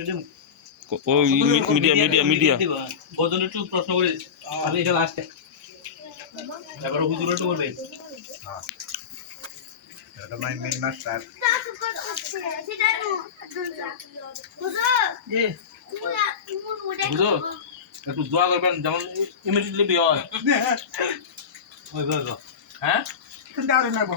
ও media media media বজন একটু প্রশ্ন করে আমি এটা আসছে এবার হুজুর একটু বলবেন হ্যাঁ এটা মাই মেইন না স্যার হুজুর হুজুর একটু দোয়া করবেন যেমন ইমিডিয়েটলি বি হয় হ্যাঁ ওই বাবা হ্যাঁ কিন্তু আরে নাও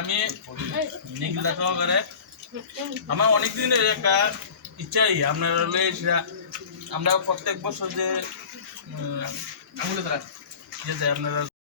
আমি নিখিল সহকারে আমার অনেকদিনের একটা ইচ্ছাই আপনারা আমরা প্রত্যেক বছর যে আপনারা